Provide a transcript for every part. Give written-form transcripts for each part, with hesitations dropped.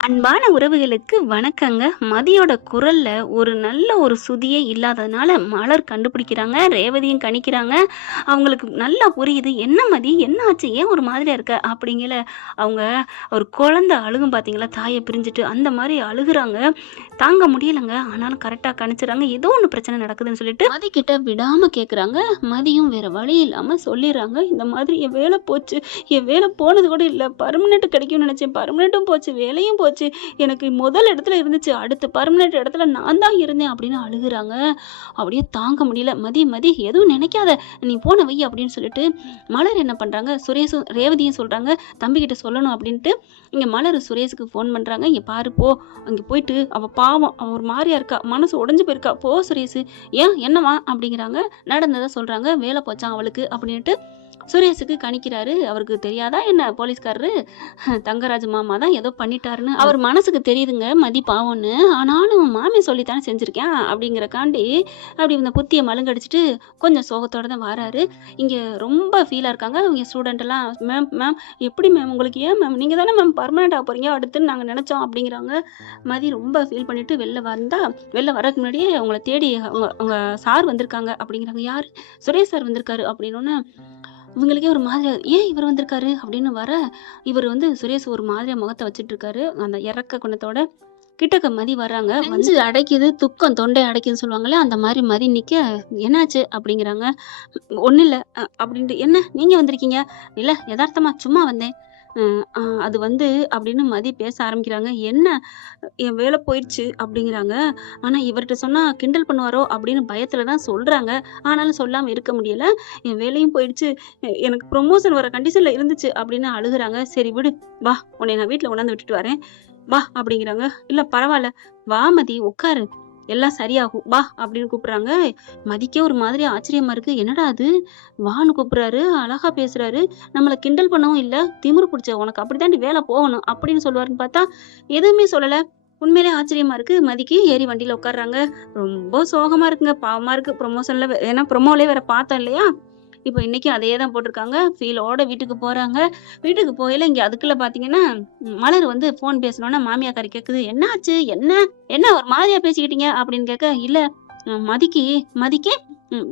அன்பான உறவுகளுக்கு வணக்கங்க. மதியோட குரல்ல ஒரு நல்ல ஒரு சுதியே இல்லாததுனால மலர் கண்டுபிடிக்கிறாங்க. ரேவதியும் கணிக்கிறாங்க. அவங்களுக்கு நல்லா புரியுது. "என்ன மதி? என்ன ஆச்சு? ஏன் ஒரு மாதிரியா இருக்க?" அப்படிங்கல அவங்க ஒரு குழந்தை அழுகும் பார்த்தீங்களா? தாய பிரிஞ்சுட்டு, அந்த மாரி அழுகுறாங்க. தாங்க முடியலங்க. ஆனாலும் கரெக்ட்டா கணிச்சுறாங்க. ஏதோ ஒண்ணு பிரச்சனை நடக்குதுன்னு சொல்லிட்டு மதி கிட்ட விடாம கேட்குறாங்க. மதியும் வேற வழி இல்லாம சொல்லிர்றாங்க. "இந்த மாதிரி என் வேலை போச்சு. என் வேலை போனது கூட இல்ல. பர்மனெண்ட் கிடைக்கும்னு நினைச்சேன். பர்மனெண்ட்டும் போச்சு. வேலையும் போச்சு. எனக்கு முதல் இடத்துல இருந்துச்சு. அடுத்த பர்மனெண்ட் இடத்துல நான் தான் இருந்தேன்" அப்படின்னு அழுகுறாங்க. அப்படியே தாங்க முடியல. "மதி மதி எதுவும் நினைக்காத. நீ போன வை" அப்படின்னு சொல்லிட்டு மலர் என்ன பண்றாங்க, சுரேஷும் ரேவதியும் சொல்றாங்க, தம்பிகிட்ட சொல்லணும் அப்படின்ட்டு இங்க மலர் சுரேஷுக்கு ஃபோன் பண்றாங்க. "இங்க பாரு போ. அங்க போயிட்டு அவ பாவம். அவ ஒரு மாரியா இருக்கா. மனசு உடைஞ்சு போயிருக்கா. போ சுரேஷு." "ஏன் என்னவா?" அப்படிங்கிறாங்க. நடந்ததை சொல்றாங்க. "வேலை போச்சாம் அவளுக்கு" அப்படின்ட்டு சுரேஷுக்கு கணிக்கிறாரு. அவருக்கு தெரியாதா என்ன போலீஸ்காரரு தங்கராஜ் மாமா தான் ஏதோ பண்ணிட்டாருன்னு அவர் மனசுக்கு தெரியுதுங்க மதி பாவம்னு. ஆனாலும் மாமி சொல்லித்தானே செஞ்சிருக்கேன் அப்படிங்கிறக்காண்டி அப்படி இந்த புத்தியை மழுங்கடிச்சிட்டு கொஞ்சம் சோகத்தோட தான் வராரு. இங்க ரொம்ப ஃபீலா இருக்காங்க இவங்க ஸ்டூடெண்ட் எல்லாம். "மேம் மேம் எப்படி மேம் உங்களுக்கு? ஏன் மேம் நீங்க தானே மேம் பர்மனெண்ட் ஆக போறீங்க அடுத்துன்னு நாங்க நினைச்சோம்" அப்படிங்கிறாங்க. மதி ரொம்ப ஃபீல் பண்ணிட்டு வெளில வரதுக்கு முன்னாடியே அவங்கள தேடி அவங்க சார் வந்திருக்காங்க அப்படிங்கிறாங்க. "யாரு?" "சுரேஷ் சார் வந்திருக்காரு" அப்படின்னோன்னு இவங்களுக்கே ஒரு மாதிரியா, "ஏன் இவர் வந்திருக்காரு?" அப்படின்னு வர, இவர் சுரேஷ் ஒரு மாதிரியா முகத்தை வச்சுட்டு இருக்காரு. அந்த இறக்க குணத்தோட கிட்டக்க மதி வர்றாங்க. நெஞ்சு அடைக்குது, துக்கம் தொண்டை அடைக்குதுன்னு சொல்லுவாங்கல்ல, அந்த மாதிரி மதி நிக்க, "என்னாச்சு?" அப்படிங்கிறாங்க. "ஒண்ணும் இல்ல" அப்படின்ட்டு. "என்ன நீங்க வந்திருக்கீங்க?" "இல்ல எதார்த்தமா சும்மா வந்தேன்." அது அப்படின்னு மதி பேச ஆரம்பிக்கிறாங்க. "என்ன?" "என் வேலை போயிடுச்சு" அப்படிங்கிறாங்க. ஆனா இவர்ட்ட சொன்னா கிண்டல் பண்ணுவாரோ அப்படின்னு பயத்துல தான் சொல்றாங்க. ஆனாலும் சொல்லாம இருக்க முடியல. "என் வேலையும் போயிடுச்சு. எனக்கு ப்ரொமோஷன் வர கண்டிஷன்ல இருந்துச்சு" அப்படின்னு அழுகுறாங்க. "சரி விடு. வா, உன்னைய நான் வீட்ல கொண்டாந்து விட்டுட்டு வரேன். வா" அப்படிங்கிறாங்க. "இல்ல பரவால்ல. வா மதி உட்காரு. எல்லாம் சரியாகும். வா" அப்படின்னு கூப்பிடுறாங்க. மதிக்கே ஒரு மாதிரி ஆச்சரியமா இருக்கு. என்னடா அது? வான்னு கூப்பிடுறாரு. அழகா பேசுறாரு. நம்மள கிண்டல் பண்ணவும் இல்ல. "திமிரு புடிச்ச உனக்கு அப்படித்தாண்டி வேலை போகணும்" அப்படின்னு சொல்லுவாருன்னு பார்த்தா, எதுவுமே சொல்லல. உண்மையிலே ஆச்சரியமா இருக்கு. மதிக்கு ஏறி வண்டியில உட்கார்றாங்க. ரொம்ப சோகமா இருக்குங்க. பாவமா இருக்கு. ஏன்னா ப்ரொமோலயே வேற பார்த்தோம் இல்லையா? இப்ப இன்னைக்கும் அதே தான் போட்டிருக்காங்க. ஃபீலோட வீட்டுக்கு போறாங்க. வீட்டுக்கு போகையில இங்க அதுக்குள்ள பார்த்தீங்கன்னா, மலர் ஃபோன் பேசுனோனே மாமியாக்காரி கேட்குது. "என்ன ஆச்சு? என்ன? என்ன ஒரு மாதிரியா பேசிக்கிட்டீங்க?" அப்படின்னு கேட்க, "இல்ல மதிக்கு மதிக்கு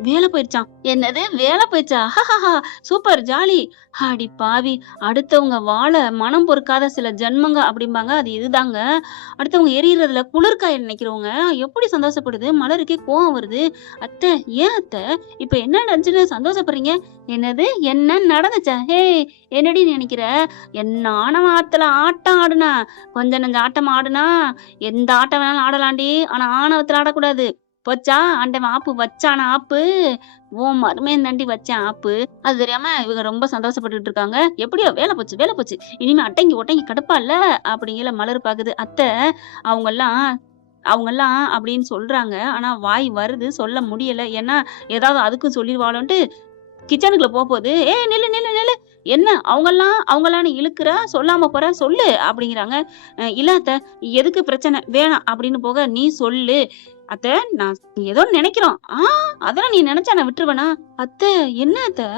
வேலை போயிருச்சாம்." "என்னது வேலை போயிருச்சா? ஆஹாஹா! Super jolly." அடி பாவி! அடுத்தவங்க வாழ மனம் பொறுக்காத சில ஜென்மங்க அப்படிம்பாங்க. அது இதுதாங்க. அடுத்தவங்க எரியறதுல குளிர்காய நினைக்கிறவங்க எப்படி சந்தோஷப்படுது? மலருக்கே கோவம் வருது. "அத்தை, ஏன் அத்தை? இப்ப என்ன நடந்துச்சுன்னு சந்தோஷப்படுறீங்க?" "என்னது? என்ன நடந்துச்சா? ஹேய்! என்னடி நினைக்கிற? என்ன ஆணவ ஆத்துல ஆட்டம் ஆடுனா? கொஞ்ச நெஞ்ச ஆட்டமா ஆடுனா? எந்த ஆட்டம் வேணாலும் ஆடலாண்டி. ஆனா ஆணவத்துல ஆடக்கூடாது. போச்சா? ஆண்டவன் ஆப்பு வச்சானா ஆப்பு? உன் மருமகன் தாண்டி வச்சான் ஆப்பு." அது தெரியாம இவங்க ரொம்ப சந்தோஷப்பட்டுட்டு இருக்காங்க. "எப்படியோ வேலை போச்சு, வேலை போச்சு. இனிமே அடங்கி ஒட்டங்கி கடுப்பா இல்ல?" அப்படிங்கையில மலர் பாக்குது. "அத்தை, அவங்கெல்லாம் அவங்கெல்லாம்" அப்படின்னு சொல்றாங்க. ஆனா வாய் வருது. சொல்ல முடியல. ஏன்னா ஏதாவது அதுக்கும் சொல்லிருவாளோன்ட்டு கிச்சனுக்குள்ள போகுது. "ஏய் நில்லு, நில்லு, நில்லு. என்ன அவங்களான்னு இழுக்குற? சொல்லாம போற? சொல்லு" அப்படிங்கிறாங்க. "இல்ல அத்தை, எதுக்கு பிரச்சனை? வேணாம்" அப்படின்னு போக, "நீ சொல்லு." "அத்தை, நான் ஏதோ நினைக்கிறோம்." அதெல்லாம் நீ நினைச்சா நான் விட்டுருவேனா?" "அத்தை, என்ன அத்தை?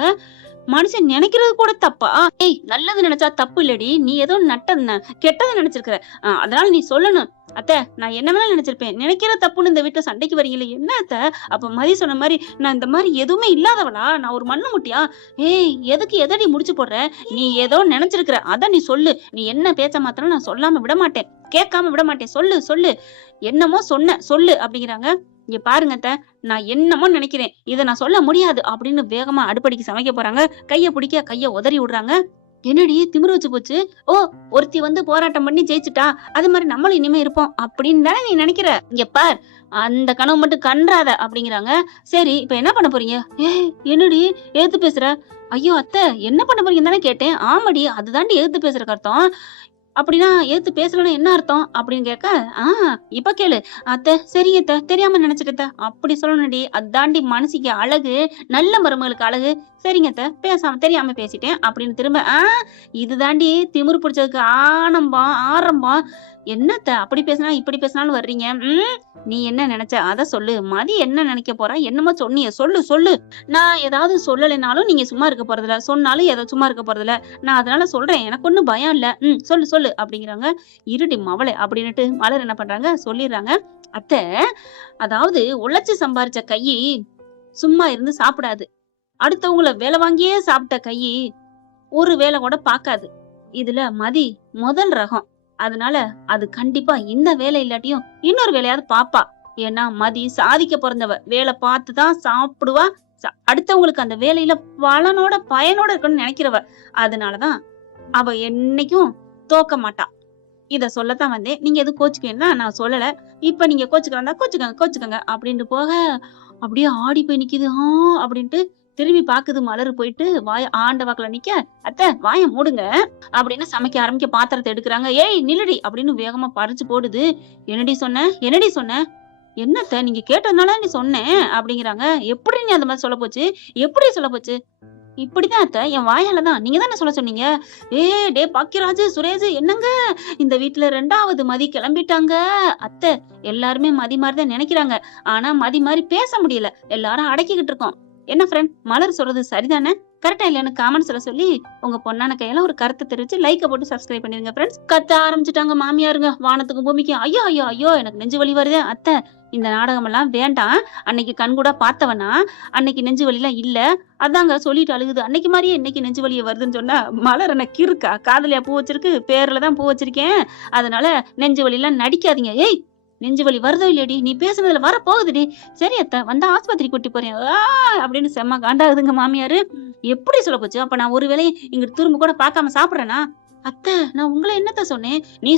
மனுஷன் நினைக்கிறது கூட தப்பா?" "ஏய், நல்லது நினைச்சா தப்பு இல்லடி. நீ ஏதோ கெட்டது நினைச்சிருக்கிற. அதனால நீ சொல்லணும்." "அத்தை, நான் என்ன வேணாலும் நினைச்சிருப்பேன். நினைக்கிறது தப்புன்னு இந்த வீட்ல சண்டைக்கு வரீங்களே என்ன அத்தை?" அப்ப மதி சொன்ன மாரி, "நான் இந்த மாரி எதுவுமே இல்லாதவளா? நான் ஒரு மண்ணு முட்டியா?" "ஏய், எதுக்கு எதடி முடிச்சு போடுற? நீ ஏதோ நினைச்சிருக்கிற. அத நீ சொல்லு. நீ என்ன பேச்ச மாத்திரம் நான் சொல்லாம விட மாட்டேன். கேட்காம விட மாட்டேன். சொல்லு, சொல்லு. என்னமோ சொன்ன சொல்லு" அப்படிங்கிறாங்க. "இங்க பாருங்க அத்தை, நான் என்னமோ நினைக்கிறேன். இத நான் சொல்ல முடியாது" அப்படின்னு வேகமா அடுப்படிக்கு சமைக்க போறாங்க. கைய பிடிக்க கைய உதறி விடுறாங்க. "என்னடி திமிரு வச்சு போச்சு? ஓ, ஒருத்தி போராட்டம் பண்ணி ஜெயிச்சுட்டா. அது மாரி நம்மளும் இனிமே இருப்போம் அப்படின்னு தானே நீ நினைக்கிற? இங்க பார், அந்த கனவு மட்டும் கண்றாத" அப்படிங்கிறாங்க. "சரி, இப்ப என்ன பண்ண போறீங்க?" "ஏய், என்னடி எதிர்த்து பேசுற?" "ஐயோ அத்தை, என்ன பண்ண போறீங்கன்னு தானே கேட்டேன்." "ஆமாடி, அதுதாண்டி எதிர்த்து பேசுறக்கு அர்த்தம்." "அப்படின்னா எதிர்த்து பேசலன்னா என்ன அர்த்தம்?" அப்படின்னு கேட்க, "ஆ, இப்ப கேளு." "அத்தை, சரிங்க அத்தை, தெரியாம நினைச்சுட்டேன் அத்தை." "அப்படி சொல்லணும்டி. அதாண்டி மனசுக்கு அழகு. நல்ல மருமகளுக்கு அழகு." சரிங்க அத்தை, பேசாம தெரியாம பேசிட்டேன் அப்படின்னு திரும்ப இது தாண்டி திமிரு பிடிச்சதுக்கு ஆரம்பம். என்னத்த அப்படி பேசினா இப்படி பேசினாலும் வர்றீங்க? நீ என்ன நினைச்ச அத சொல்லு. மதி என்ன நினைக்க போறா? என்னமோ சொன்னியே சொல்லு. நான் ஏதாவது சொல்லலைனாலும் நீங்க சும்மா இருக்க போறதில்ல, சொன்னாலும் ஏதோ சும்மா இருக்க போறதில்ல. நான் அதனால சொல்றேன், எனக்கு ஒண்ணும் பயம் இல்ல. சொல்லு அப்படிங்கிறாங்க. இருடி மவளே அப்படின்னுட்டு மலர் என்ன பண்றாங்க, சொல்லிடுறாங்க. அத்தை, அதாவது உழைச்சு சம்பாரிச்ச கை சும்மா இருந்து சாப்பிடாது. அடுத்தவங்கள வேலை வாங்கியே சாப்பிட்ட கை ஒரு வேலை கூட பாக்காது. இதுல மதி முதல் ரகம். அதனால அது கண்டிப்பா இந்த வேலை இல்லாட்டியும் இன்னொரு வேலையாவது பாப்பா. ஏன்னா மதி சாதிக்க பிறந்தவ, வேலை பார்த்துதான் சாப்பிடுவா. அடுத்தவங்களுக்கு அந்த வேலையில பயனோட இருக்கணும்னு நினைக்கிறவ. அதனாலதான் அவ என்னைக்கும் தோக்க மாட்டா. இத சொல்லத்தான் வந்தேன். நீங்க எதுவும் கோச்சுக்கீங்கன்னா நான் சொல்லல. இப்ப நீங்க கோச்சுக்கிறதா கோச்சுக்கங்க அப்படின்ட்டு போக அப்படியே ஆடி போய் நிக்குது. அப்படின்ட்டு திரும்பி பாக்குது. மலர் போயிட்டு வாய ஆண்ட வாக்குல நிக்க, அத்தை வாய மூடுங்க அப்படின்னு சமைக்க ஆரம்பிக்க பாத்திரத்தை எடுக்கிறாங்க. ஏய் நில்லடி அப்படின்னு வேகமா பறிச்சு போடுது. என்னடி சொன்ன? என்னத்த நீங்க கேட்டதுனால நீ சொன்னேன் அப்படிங்கிறாங்க. எப்படி நீ அந்த மாதிரி சொல்ல போச்சு? இப்படிதான் அத்தை, என் வாயாலதான். நீங்க தானே சொல்ல சொன்னீங்க. டே பாக்கியராஜு, சுரேஷ், என்னங்க இந்த வீட்டுல 2வது மதி கிளம்பிட்டாங்க. அத்தை, எல்லாருமே மதி மாதிரிதான் நினைக்கிறாங்க. ஆனா மதி மாதிரி பேச முடியல. எல்லாரும் அடக்கிக்கிட்டு இருக்கோம். என்ன ஃப்ரெண்ட், மலர் சொல்றது சரிதானே? கரெக்டா இல்லையான்னு காமெண்ட்ஸ்ல சொல்லி உங்க பொண்ணான கையில ஒரு கருத்தை தெரிவிச்சு லைக்க போட்டு சப்ஸ்கிரைப் பண்ணிருங்க ஃப்ரெண்ட்ஸ். கத்த ஆரம்பிச்சுட்டாங்க மாமியாருங்க வானத்துக்கும் பூமிக்கும். ஐயோ எனக்கு நெஞ்சு வலி வருது. அத்தை, இந்த நாடகம் எல்லாம் வேண்டாம். அன்னைக்கு கண்கூட பார்த்தவனா, அன்னைக்கு நெஞ்சு வலி எல்லாம் இல்ல. அதாங்க சொல்லிட்டு அழுகுது. அன்னைக்கு மாதிரியே இன்னைக்கு நெஞ்சு வலிய வருதுன்னு சொன்னா, மலர் எனக்கு இருக்கா? காதலியா பூ வச்சிருக்கு, பேர்லதான் பூ வச்சிருக்கேன். அதனால நெஞ்சு வலி எல்லாம் நடிக்காதீங்க. ஏய், நெஞ்சு வலி வருதோ இல்லையடி, நீ பேசுனதுல வர போகுதுடி. சரி அத்தை, வந்தா ஆஸ்பத்திரி கூட்டி போறேன் அப்படின்னு செம்ம காண்டாகுதுங்க மாமியாரு. எப்படி சொல்ல போச்சு? அப்ப நான் ஒரு வேளையை இங்க திரும்ப கூட பார்க்காம சாப்பிடுறேனா? அத்தை, நான் உங்களை என்னத்த சொன்னேன்? நீ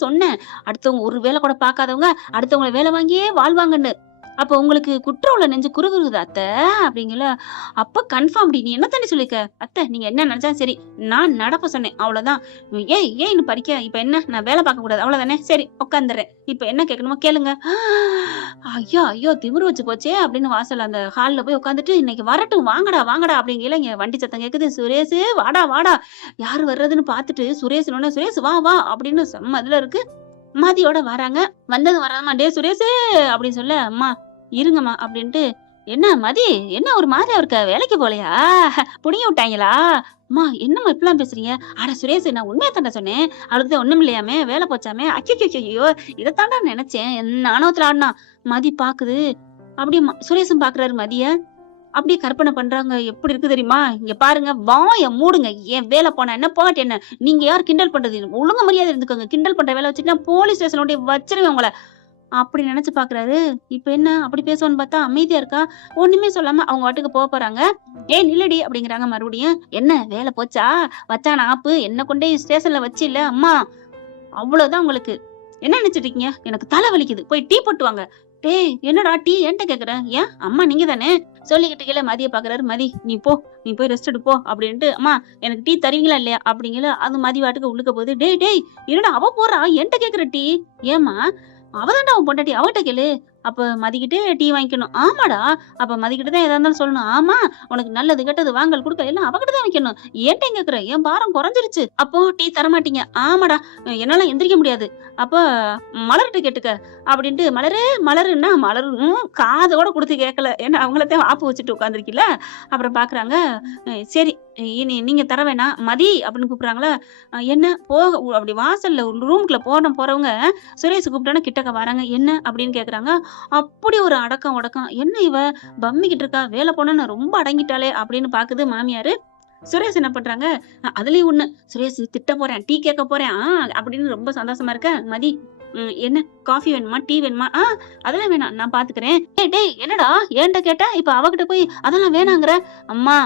சொன்ன அடுத்தவங்க ஒரு வேலை கூட பார்க்காதவங்க அடுத்தவங்களை வேலை வாங்கியே வாழ்வாங்கன்னு. அப்ப உங்களுக்கு குற்ற உள்ள நெஞ்சு குறுகுறுதா அத்தை அப்படிங்கல? அப்ப கன்ஃபார்ம் நீ என்ன தாண்டி சொல்லிக்க. அத்தை, நீங்க என்ன நினைச்சா சரி, நான் நடப்ப சொன்னேன் அவ்வளவுதான். ஏன் பறிக்க? இப்ப என்ன, நான் வேலை பார்க்க கூடாது அவ்வளவுதானே? சரி உட்காந்துறேன். இப்ப என்ன கேட்கணுமோ கேளுங்க. ஐயோ திமிரு வச்சு போச்சே அப்படின்னு வாசல் அந்த ஹால்ல போய் உட்காந்துட்டு, இன்னைக்கு வரட்டும் வாங்கடா அப்படிங்கல இங்க வண்டி சத்தம் கேக்குது. சுரேஷ் வாடா. யாரு வர்றதுன்னு பாத்துட்டு சுரேஷ் வா அப்படின்னு செம்ம இதுல இருக்கு. மதியோட வராங்க. வந்தது வராமா, டே சுரேஷ் அப்படின்னு சொல்ல, அம்மா இருங்கம்மா அப்படின்ட்டு. என்ன மதி, என்ன ஒரு மாதிரியா இருக்க? வேலைக்கு போலையா? புடிங்க விட்டாங்களா? அம்மா என்னம்மா இப்பெல்லாம் பேசுறீங்க? அட சுரேஷ், நான் உண்மையா தாண்டா சொன்னேன். அவளுக்கு ஒண்ணும் இல்லையாமே, வேலை போச்சாமே. ஐயோ இதைத்தாண்டா நினைச்சேன். என்ன ஆணவத்துல ஆடினா. மதி பாக்குது. அப்படியே சுரேஷும் பாக்குறாரு மதிய. அப்படியே கற்பனை பண்றாங்க. எப்படி இருக்கு தெரியுமா? இங்க பாருங்க, வாய மூடுங்க. ஏன் வேலை போனா என்ன, போட்டு என்ன? நீங்க யார் கிண்டல் பண்றது? ஒழுங்கு மரியாதை இருந்துக்கோங்க. கிண்டல் பண்ற வேலை வச்சுக்கிட்டா போலீஸ் ஸ்டேஷன் வச்சிருவேன் உங்களை அப்படி நினைச்சு பாக்குறாரு. இப்ப என்ன அப்படி பேசுவோன்னு பார்த்தா அமைதியா இருக்கா. ஒண்ணுமே சொல்லாம அவங்க வாட்டுக்கு போறாங்க. நில்லடி அப்படிங்கிறாங்க மறுபடியும். என்ன வேலை போச்சா? வச்சான ஆப்பு என்ன கொண்டே ஸ்டேஷன்ல வச்சு இல்ல அம்மா, அவ்வளவுதான் உங்களுக்கு. என்ன நினைச்சிட்டு இருக்கீங்க? எனக்கு தலை வலிக்குது, போய் டீ போட்டு வாங்க. என்னடா டீ என்கிட்ட கேக்குற? ஏன் அம்மா நீங்க தானே சொல்லிக்கிட்டு கீழே மதிய பாக்குறாரு. மதி நீ போய் ரெஸ்ட் எடுப்போ அப்படின்ட்டு, அம்மா எனக்கு டீ தருவீங்களா இல்லையா அப்படிங்கல. அது மதி வாட்டுக்கு உள்ளுக்க போகுது. டேய் என்னடா அவ போறா, என்கிட்ட கேக்குற டீ? ஏமா அவதான்டா அவன் பொண்டாட்டி, அவட்ட கேளு. அப்ப மதிக்கிட்டு டீ வாங்கிக்கணும். ஆமாடா, அப்ப மதிக்கிட்டுதான் எதா இருந்தாலும் சொல்லணும். ஆமா, உனக்கு நல்லது கெட்டது வாங்கல் கொடுக்க எல்லாம் அவகிட்டதான் வைக்கணும். ஏன்ட்ட கேக்குற? என் பாரம் குறைஞ்சிருச்சு. அப்போ டீ தரமாட்டீங்க? ஆமாடா, என்னால எந்திரிக்க முடியாது. அப்ப மலர்கிட்ட கேட்டுக்க அப்படின்ட்டு. மலருன்னா மலரும் காதோட கொடுத்து கேட்கல. ஏன்னா அவங்களத்தான் ஆப்பு வச்சுட்டு உட்காந்துருக்கீல. அப்புறம் பாக்குறாங்க. சரி நீங்க தர வேணாம் மதி அப்படின்னு கூப்பிடுறாங்களா. என்ன போக அப்படி வாசல்ல ரூம்குள்ள போறவங்க சுரேஷ் கூப்பிட்டோன்னு கிட்டக்க வராங்க. என்ன அப்படின்னு கேக்குறாங்க. அப்படி ஒரு அடக்கம் என்ன இவ பம்மிக்கிட்டு இருக்கா, வேலை போனா ரொம்ப அடங்கிட்டாலே அப்படின்னு பாக்குது மாமியாரு. சுரேஷ் என்ன பண்றாங்க, அதுலயும் ஒண்ணு, சுரேஷ் திட்ட போறேன், டீ கேட்க போறேன் அப்படின்னு ரொம்ப சந்தோஷமா இருக்க. மதி என்ன காஃபி வேணுமா, டீ வேணுமா? அதெல்லாம் வேணாம், நான் பாத்துக்கிறேன். டேய் என்னடா ஏன்ட்ட கேட்டா இப்ப அவகிட்ட போய் அதெல்லாம் வேணாங்கிற? அம்மா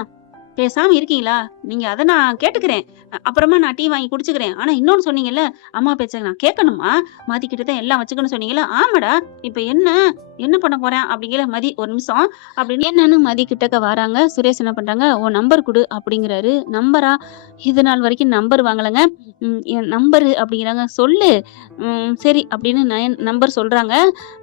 பேசாம இருக்கீங்களா? நீங்க அதை நான் கேட்டுக்கிறேன், அப்புறமா நான் டீ வாங்கி குடிச்சுக்கிறேன். ஆனா இன்னொன்னு சொன்னீங்கல்ல, அம்மா பேச்ச நான் கேட்கணுமா? மாத்திக்கிட்டு தான் எல்லாம் வச்சுக்கணும் சொன்னீங்கல்ல. ஆமாடா, இப்ப என்ன பண்ண போறேன் அப்படிங்கிற. மதி ஒரு நிமிஷம் அப்படின்னு என்னன்னு மதி கிட்டக்க வராங்க. சுரேஷ் என்ன பண்றாங்க, உன் நம்பர் கொடு அப்படிங்கிறாரு. நம்பரா? இது நாள் வரைக்கும் நம்பர் வாங்கலைங்க. என் நம்பரு அப்படிங்கிறாங்க. சொல்லு. சரி அப்படின்னு நம்பர் சொல்றாங்க.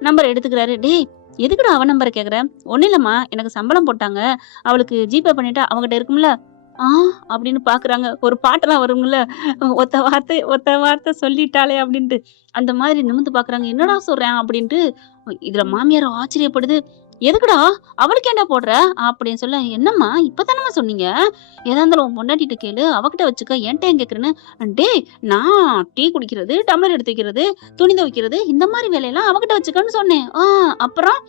நம்பர் எடுத்துக்கிறாரு. டேய் எதுக்குடா அவ நம்பரை கேக்குற? ஒண்ணும் இல்லம்மா, எனக்கு சம்பளம் போட்டாங்க. அவளுக்கு ஜிபே பண்ணிட்டா அவகிட்ட இருக்கும்ல. ஆ அப்படின்னு பாக்குறாங்க. ஒரு பாட்டெல்லாம் வரும்ல. ஒத்த வார்த்தை சொல்லிட்டாளே அப்படின்ட்டு. அந்த மாதிரி நிமிர்ந்து பாக்குறாங்க. என்னடா சொல்றேன் அப்படின்ட்டு. இதுல மாமியார் ஆச்சரியப்படுது. எதுக்குடா? அவளுக்கு ஏன்டா போடுற? அப்படின்னு சொல்ல, என்னம்மா இப்பதானம்மா சொன்னீங்க. எதா இருந்தாலும் உன் பொண்டாட்டிட்ட கேளு. அவகிட்ட வச்சுக்க. என்ட்ட ஏன் கேக்குறேன்னு. டேய் நான் டீ குடிக்கிறது, டம்ளர் எடுத்து வைக்கிறது, துணி துவைக்கிறது இந்த மாதிரி வேலையெல்லாம் அவகிட்ட வச்சுக்கன்னு சொன்னேன். அப்புறம்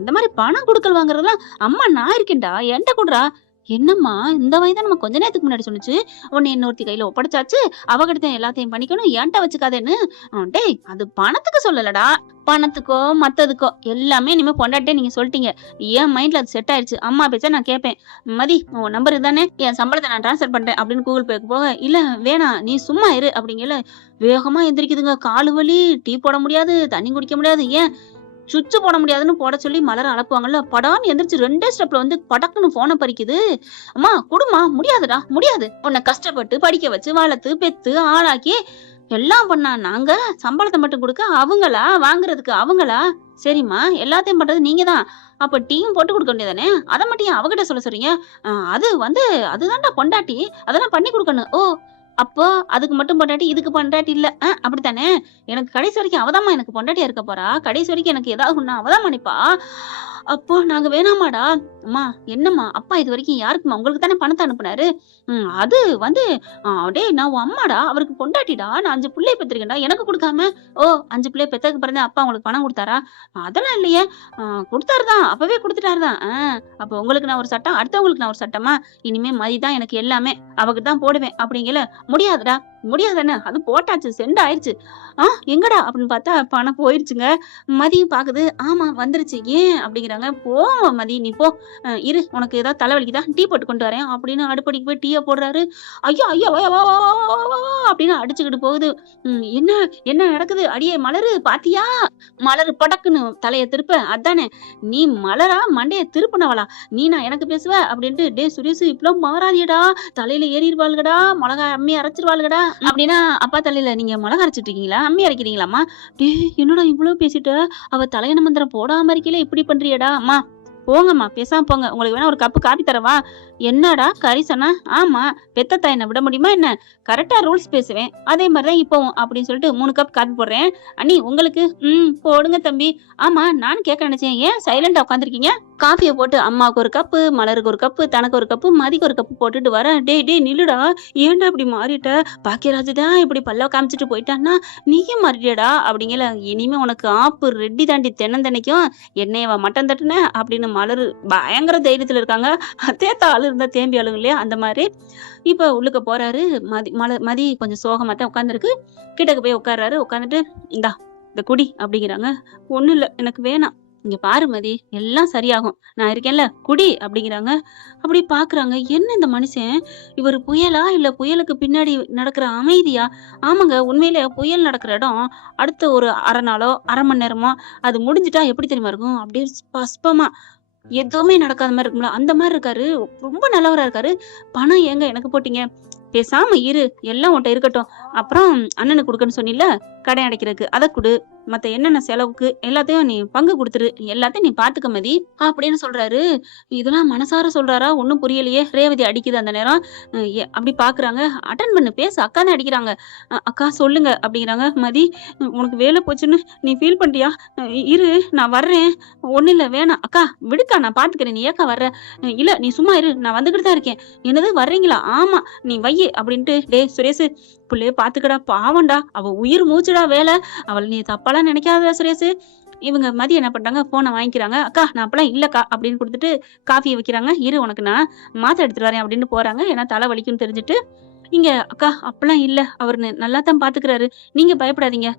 இந்த மாதிரி பணம் குடுக்கல் வாங்குறதெல்லாம் அம்மா நான் இருக்கேன்டா. என்ட்ட குடுறா. என்னம்மா இந்த வயதான் நம்ம கொஞ்ச நேரத்துக்கு முன்னாடி சொன்னுச்சு. உன்னை இன்னொருத்தி கையில ஒப்படைச்சாச்சு. அவகிட்ட எல்லாத்தையும் பண்ணிக்கணும். என்ட்ட வச்சுக்காதேன்னு. டேய் அது பணத்துக்கு சொல்லலடா. பணத்துக்கோ மத்ததுக்கோ எல்லாமே இனிமே பொண்டாட்டியே நீங்க சொல்லிட்டீங்க. என் மைண்ட்ல அது செட் ஆயிடுச்சு. அம்மா பேச்ச நான் கேட்பேன். மதி உன் நம்பர் இதுதானே? என் சம்பளத்தை நான் ட்ரான்ஸ்ஃபர் பண்றேன் அப்படின்னு கூகுள் பேக்கு போக, இல்ல வேணாம் நீ சும்மா இரு அப்படிங்கல வேகமா எந்திரிக்குதுங்க. காலு வலி, டீ போட முடியாது, தண்ணி குடிக்க முடியாது. ஏன் சுவிட்ச் போட முடியாதுன்னு போட சொல்லி மலர அனுப்புவாங்கல்ல. படான்னு எந்திரிச்சு 2 ஸ்டெப்ல வந்து படக்குன்னு போனை பறிக்குது. அம்மா குடுமா, முடியாதுடா முடியாது. உன்னை கஷ்டப்பட்டு படிக்க வச்சு வளர்த்து பெத்து ஆளாக்கி எல்லாம் பண்ணா நாங்க சம்பளத்தை மட்டும் கொடுக்க அவங்களா, வாங்குறதுக்கு அவங்களா? சரிம்மா எல்லாத்தையும் பண்றது நீங்க தான். அப்ப டீயும் போட்டு கொடுக்க வேண்டியதானே? அதை மட்டும் ஏன் அவகிட்ட சொல்ல சொல்றீங்க? அது வந்து அதுதான்டா பொண்டாட்டி, அதெல்லாம் பண்ணி கொடுக்கணும். ஓ அப்போ அதுக்கு மட்டும் பொண்டாட்டி, இதுக்கு பொண்டாட்டி இல்ல. அப்படித்தானே? எனக்கு கடைசி வரைக்கும் அவதாம்மா எனக்கு பொண்டாட்டியா இருக்க போறா. கடைசி வரைக்கும் எனக்கு ஏதாவது ஒண்ணா அவதான் நினைப்பா. அப்போ நாங்க வேணாமாடா? அம்மா என்னம்மா, அப்பா இது வரைக்கும் யாருக்கும்மா? உங்களுக்கு தானே பணத்தை அனுப்புனாரு. அது வந்து டேய் நான் உன் அம்மாடா, அவருக்கு பொண்டாட்டிடா. நான் 5 பிள்ளைய பெற்றிருக்கேன்டா. எனக்கு கொடுக்காம, ஓ 5 பிள்ளைய பெத்ததுக்கு பிறகு அப்பா உங்களுக்கு பணம் கொடுத்தாரா? அதெல்லாம் இல்லையே. கொடுத்தாரு தான், அப்பவே கொடுத்துட்டாரு தான். அப்போ உங்களுக்கு நான் ஒரு சட்டம், அடுத்தவங்களுக்கு நான் ஒரு சட்டமா? இனிமே மதி தான் எனக்கு எல்லாமே, அவக்கு தான் போடுவேன் அப்படிங்கல. முடியாதுடா. முடியாதுதானே? அது போட்டாச்சு, சென்ட் ஆயிடுச்சு. எங்கடா அப்படின்னு பார்த்தா பணம் போயிருச்சுங்க. மதி பாக்குது. ஆமா வந்துருச்சு. ஏன் அப்படிங்கிறாங்க. போ மதி நீ போ. இரு உனக்கு ஏதாவது தலைவலிக்குதா, டீ போட்டு கொண்டு வரேன் அப்படின்னு அடுப்படிக்கு போய் டீயை போடுறாரு. ஐயோ ஐயோ வா, வா, வா, வா, வா, வா, வா அப்படின்னு அடிச்சுக்கிட்டு போகுது. என்ன என்ன நடக்குது? அடியே மலரு பாத்தியா? மலரு படக்குன்னு தலைய திருப்ப, அதானே நீ மலரா மண்டைய திருப்பினவளா? நீ நான் எனக்கு பேசுவ அப்படின்ட்டு. டே சுரேஷ் இப்பெல்லாம் மாறாதியடா, தலையில ஏறிடுவாளுகடா, மிளகா அம்மி அரைச்சிருவாளுகடா அப்படின்னா. அப்பா தலையில நீங்க மிளகா அரைச்சிட்டு இருக்கீங்களா, அம்மி அரைக்கிறீங்களாம்மா? டே என்னடா இவ்வளவு பேசிட்ட? அவ தலையண மந்திரம் போடாம இருக்கல, இப்படி பண்றியடா? அம்மா போங்கம்மா பேசாம போங்க. உங்களுக்கு வேணா ஒரு கப்பு காப்பி தரவா? என்னடா கறி சொன்னா? ஆமா பெத்த தாய் என்ன விட முடியுமா என்ன? கரெக்டா ரூல்ஸ் பேசுவேன், அதே மாதிரிதான் இப்பவும் அப்படின்னு சொல்லிட்டு 3 கப் காப்பி போடுறேன். அண்ணி உங்களுக்கு? போடுங்க தம்பி. ஆமா நான் கேட்க நினைச்சேன், ஏன் சைலண்டா உட்காந்துருக்கீங்க? காஃபியை போட்டு அம்மாவுக்கு ஒரு கப்பு, மலருக்கு ஒரு கப்பு, தனக்கு ஒரு கப்பு, மதிக்கு ஒரு கப்பு போட்டுட்டு வரேன். டேய் நில்லுடா, ஏன்டா இப்படி மாறிட்ட? பாக்கியராஜ் தான் இப்படி பல்ல காமிச்சிட்டு போயிட்டான்னா நீயும் மாறிட்டியடா அப்படிங்கல. இனிமே உனக்கு ஆப்பு ரெட்டி தாண்டி தென்னந்தனைக்கும் என்னையவா மட்டன் தட்டுன அப்படின்னு மலரு பயங்கர தைரியத்துல இருக்காங்க. தேத்த ஆளு இருந்தா தேம்பி ஆளுங்க இல்லையா, அந்த மாதிரி. இப்ப உள்ளுக்க போறாரு. மதி கொஞ்சம் சோகமா தான் உட்காந்துருக்கு. கிட்டக்கு போய் உட்கார்றாரு. உட்காந்துட்டு இந்தா இந்த குடி அப்படிங்கிறாங்க. ஒண்ணும் இல்ல எனக்கு வேணாம். இங்க பாரு மதி எல்லாம் சரியாகும், நான் இருக்கேன்ல குடி அப்படிங்கிறாங்க. அப்படி பாக்குறாங்க. என்ன இந்த மனுஷன், இவர் புயலா இல்ல புயலுக்கு பின்னாடி நடக்கிற அமைதியா? ஆமாங்க உண்மையிலே புயல் நடக்கிற இடம் அடுத்த ஒரு அரை நாளோ அரை மணி நேரமோ அது முடிஞ்சிட்டா எப்படி தெரியுமா இருக்கும்? அப்படியே ஸ்பஷ்டமா எதுவுமே நடக்காத மாதிரி இருக்கும்ல, அந்த மாதிரி இருக்காரு. ரொம்ப நல்லவரா இருக்காரு. பணம் ஏங்க எனக்கு போட்டீங்க? பேசாம இரு, எல்லாம் உன்கிட்ட இருக்கட்டும். அப்புறம் அண்ணனுக்கு கொடுக்கன்னு சொன்னில கடை அடைக்கிறதுக்கு, அதை கொடு. மத்த என்னென்ன செலவுக்கு எல்லாத்தையும் நீ பங்கு கொடுத்துரு, எல்லாத்தையும் நீ பாத்துக்க மதி அப்படின்னு சொல்றாரு. இதெல்லாம் மனசார சொல்றாரா? ஒண்ணும் புரியலையே. ரேவதி அடிக்குது அந்த நேரம். அப்படி பாக்குறாங்க. அட்டன் பண்ணு, பேசு, அக்கா தான் அடிக்கிறாங்க. அக்கா சொல்லுங்க அப்படிங்கிறாங்க. மதி உனக்கு வேலை போச்சுன்னு நீ ஃபீல் பண்றியா? இரு நான் வர்றேன். ஒண்ணு இல்ல வேணாம் அக்கா விடுக்கா, நான் பாத்துக்கிறேன். நீ ஏக்கா வர்ற? இல்ல நீ சும்மா இரு, நான் வந்துகிட்டு தான் இருக்கேன். என்னது வர்றீங்களா? ஆமா நீ வையே அப்படின்ட்டு. டே சுரேஷ் பிள்ளைய பாத்துக்கடா, பாவண்டா, அவ உயிர் மூச்சுடா வேலை. அவளை நீ தப்பாலாம் நினைக்காத சுரேஷ். இவங்க மதி என்ன பண்றாங்க, போனை வாங்கிக்கிறாங்க. அக்கா நான் அப்பெல்லாம் இல்லக்கா அப்படின்னு கொடுத்துட்டு காஃபியை வைக்கிறாங்க. இரு உனக்கு நான் மாத்திரை எடுத்துட்டு வரேன் அப்படின்னு போறாங்க. ஏன்னா தலை வலிக்கும்னு தெரிஞ்சுட்டு. இங்க அக்கா அப்பெல்லாம் இல்ல, அவர் நல்லா தான் பாத்துக்கிறாரு, நீங்க பயப்படாதீங்க.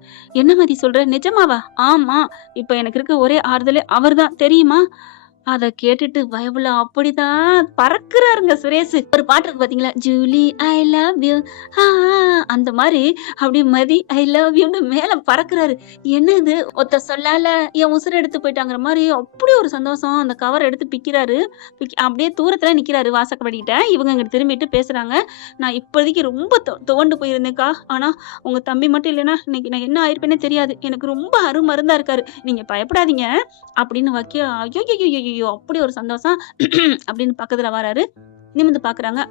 என்ன மதி சொல்ற, நிஜமாவா? ஆமா இப்ப எனக்கு இருக்க ஒரே ஆறுதலே அவர் தான் தெரியுமா? அத கேட்டுட்டு பயபுள்ள அப்படிதான் பறக்குறாருங்க சுரேஷ். ஒரு பாட்டு இருக்கு பாத்தீங்களா? Julie I love you. ஆ அந்த மாரி அப்படியே மதி ஐ லவ் யூன்னு மேல பறக்குறாரு. என்ன இது ஒத்த சொல்லால என் உசுர எடுத்து போயிட்டாங்கிற மாரி அப்படி ஒரு சந்தோஷம். அந்த கவர் எடுத்து பிக்கிறாரு. அப்படியே தூரத்துல நிக்கிறாரு வாசப்படிகிட்ட. இவங்க இங்கிட்டு திரும்பிட்டு பேசுறாங்க. நான் இப்போதைக்கு ரொம்ப துவண்டு போயிருந்தேன்க்கா. ஆனா உங்க தம்பி மட்டும் இல்லைன்னா இன்னைக்கு நான் என்ன ஆயிருப்பேன்னே தெரியாது. எனக்கு ரொம்ப அருமருந்தா இருக்காரு. நீங்க பயப்படாதீங்க அப்படின்னு வைக்க ஐயோ அப்படி ஒரு சந்தோஷம். அப்படின்னு பக்கத்துல வராரு. நிமிர்ந்து பாக்குறாங்க.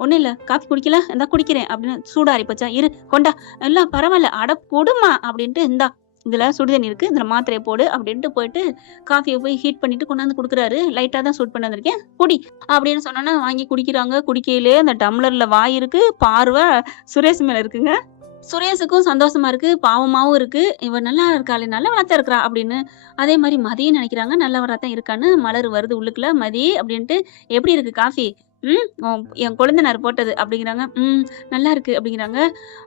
ஒண்ணும் இல்ல காஃபி குடிக்கல இந்தா குடிக்கிறேன் அப்படின்னு. சூடா ஆறிப்போச்சா இரு கொண்டா. இல்ல பரவாயில்ல அட கொடுமா அப்படின்ட்டு இந்தா இதுல சுடுதண்ணி இருக்கு இதுல மாத்திரையை போடு அப்படின்ட்டு போயிட்டு காஃபியை போய் ஹீட் பண்ணிட்டு கொண்டாந்து கொடுக்குறாரு. லைட்டா தான் சூட் பண்ணி வந்திருக்கேன் குடி அப்படின்னு சொன்னோன்னா வாங்கி குடிக்கிறாங்க. குடிக்கையிலே அந்த டம்ளர்ல வாய் இருக்கு, பார்வை சுரேஷ் மேல இருக்குங்க. சுரேஷுக்கும் சந்தோஷமா இருக்கு, பாவமாவும் இருக்கு. இவ நல்லா இருக்காளே, நல்லவளா தான் இருக்கிறா அப்படின்னு. அதே மாரி மதியும் நினைக்கிறாங்க, நல்லவரா தான் இருக்கான்னு. மலர் வருது உள்ளுக்குள்ள, மதி அப்படின்ட்டு, எப்படி இருக்கு காஃபி? என் கொழுந்தனார் போட்டது அப்படிங்கிறாங்க. நல்லா இருக்கு அப்படிங்கிறாங்க.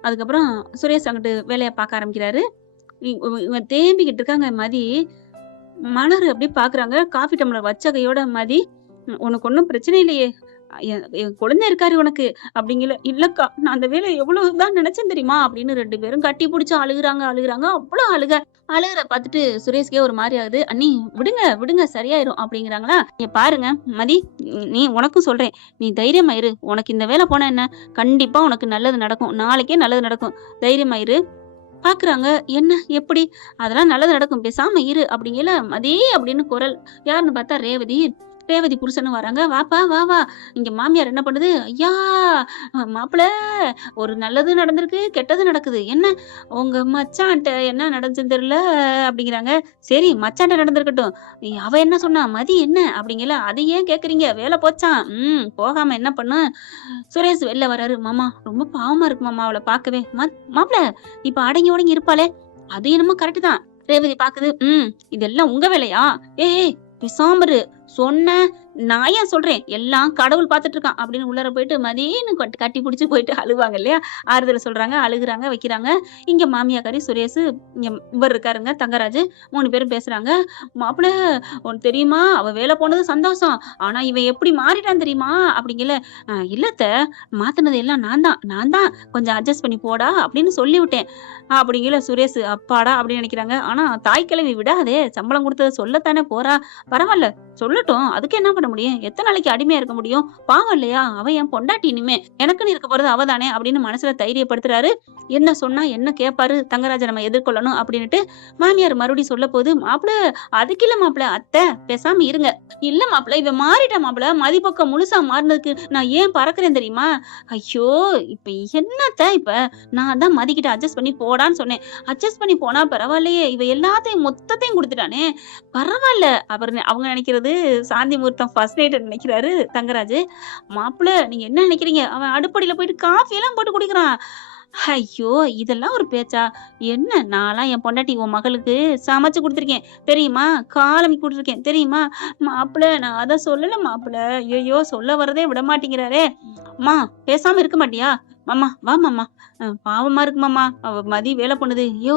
அதுக்கப்புறம் சுரேஷ் அங்கிட்டு வேலைய பார்க்க ஆரம்பிக்கிறாரு. இவன் தேம்பிக்கிட்டு இருக்காங்க மதி. மலர் அப்படியே பார்க்குறாங்க. காஃபி டம்ளர் வச்ச கையோட மதி, உனக்கு ஒண்ணும் பிரச்சனை இல்லையே? என் குழந்தை இருக்காரு உனக்கு அப்படிங்கல. இல்லக்கா நான் அந்த வேலை எவ்வளவுதான் நினைச்சேன் தெரியுமா அப்படின்னு 2 பேரும் கட்டி பிடிச்சு அழுகுறாங்க. அவ்வளவு அழுகுற பார்த்துட்டு சுரேஷ்கே ஒரு மாதிரி ஆகுது. அண்ணி விடுங்க விடுங்க சரியாயிரும் அப்படிங்கிறாங்களா. பாருங்க மதி, நீ உனக்கும் சொல்றேன், நீ தைரியமாயிரு. உனக்கு இந்த வேலை போனா என்ன, கண்டிப்பா உனக்கு நல்லது நடக்கும். நாளைக்கே நல்லது நடக்கும். தைரியமாயிரு. பாக்குறாங்க. என்ன எப்படி? அதெல்லாம் நல்லது நடக்கும், பேசாம இரு அப்படிங்கல. மதி அப்படின்னு குரல். யாருன்னு பார்த்தா ரேவதி. ரேவதி புருஷனும் வராங்க. வாப்பா வா வா. இங்க மாமியார் என்ன பண்ணுது? ஐயா மாப்பிள, ஒரு நல்லது நடந்திருக்கு, கெட்டது நடக்குது. என்ன உங்க மச்சான்ட்ட என்ன நடந்துச்சுன்னு தெரியல அப்படிங்கிறாங்க. சரி மச்சான்ட்ட நடந்திருக்கட்டும், அவ என்ன சொன்னா? மதி என்ன அப்படிங்கல. அதை ஏன் கேக்குறீங்க? வேலை போச்சான். போகாம என்ன பண்ணு? சுரேஷ் வெளில வராரு. மாமா ரொம்ப பாவமா இருக்கு மாமா அவளை பார்க்கவே. மாப்பிள இப்ப அடங்கி உடங்கி இருப்பாளே, அது என்னமோ கரெக்ட் தான். ரேவதி பாக்குது. இதெல்லாம் உங்க வேலையா? ஏய் பேசாம சொன்ன நான் ஏன் சொல்றேன், எல்லாம் கடவுள் பார்த்துட்டு இருக்கான் அப்படின்னு உள்ளர போயிட்டு மதின்னு கட்டி பிடிச்சு போயிட்டு அழுவாங்க இல்லையா? ஆறுதல் சொல்றாங்க, அழுகுறாங்க, வைக்கிறாங்க. இங்க மாமியாக்காரி சுரேஷ், இங்க இவர் இருக்காருங்க தங்கராஜ். 3 பேரும் பேசுறாங்க. மாப்பிள்ள உனக்கு தெரியுமா, அவ வேலை போனது சந்தோஷம், ஆனா இவன் எப்படி மாறிட்டான் தெரியுமா அப்படிங்கல. இல்லத்த மாத்தினது எல்லாம் நான் தான் கொஞ்சம் அட்ஜஸ்ட் பண்ணி போடா அப்படின்னு சொல்லி விட்டேன் அப்படிங்கல. சுரேஷ் அப்பாடா அப்படின்னு நினைக்கிறாங்க. ஆனா தாய் கிழவி விடாதே, சம்பளம் கொடுத்தது சொல்லத்தானே போறா. பரவாயில்ல சொல்லட்டும், அதுக்கு என்ன பண்ண முடியும்? எத்தனை நாளைக்கு அடிமையா இருக்க முடியும்? பாவம் இல்லையா? அவ என் பொண்டாட்டி, இனிமே எனக்குன்னு இருக்க போறது அவதானே அப்படின்னு மனசுல தைரியப்படுத்துறாரு. என்ன சொன்னா என்ன கேட்பாரு தங்கராஜ நம்ம எதிர்கொள்ளணும் அப்படின்னுட்டு மாமியார் மறுபடியும் சொல்ல போது. மாப்பிள அதுக்கு இல்ல மாப்பிள, அத்தை பேசாம இருங்க. இல்ல மாப்பிள இவ மாறிட்டா மாப்பிள, மதிப்பக்கம் முழுசா மாறினதுக்கு நான் ஏன் பறக்குறேன் தெரியுமா? ஐயோ இப்ப என்னத்த, இப்ப நான் தான் மதிக்கிட்ட அட்ஜஸ்ட் பண்ணி போடான்னு சொன்னேன். அட்ஜஸ்ட் பண்ணி போனா பரவாயில்லையே, இவ எல்லாத்தையும் மொத்தத்தையும் கொடுத்துட்டானே, பரவாயில்ல. அவங்க நினைக்கிறது சாந்தி முகூர்த்தம் ஃபர்ஸ்ட் நைட் நினைக்கிறாரு தங்கராஜ். மாப்பிள்ள நீங்க என்ன நினைக்கிறீங்க? அவன் அடுப்படியில போயிட்டு காஃபி எல்லாம் போட்டு குடிக்கிறான். ஐயோ இதெல்லாம் ஒரு பேச்சா? என்ன நான்லாம் என் பொண்டாட்டி உன் மகளுக்கு சமைச்சு கொடுத்துருக்கேன் தெரியுமா? காலமி கொடுத்துருக்கேன் தெரியுமா? மாப்பிள்ள நான் அதை சொல்லல மாப்பிள்ள. ஐயோ சொல்ல வரதே விட மாட்டேங்கிறாரே. அம்மா பேசாம இருக்க மாட்டியா? மாமா வா மாமா, பாவமா இருக்கு மாமா, அவ மதி வேலை பண்ணுது. ஐயோ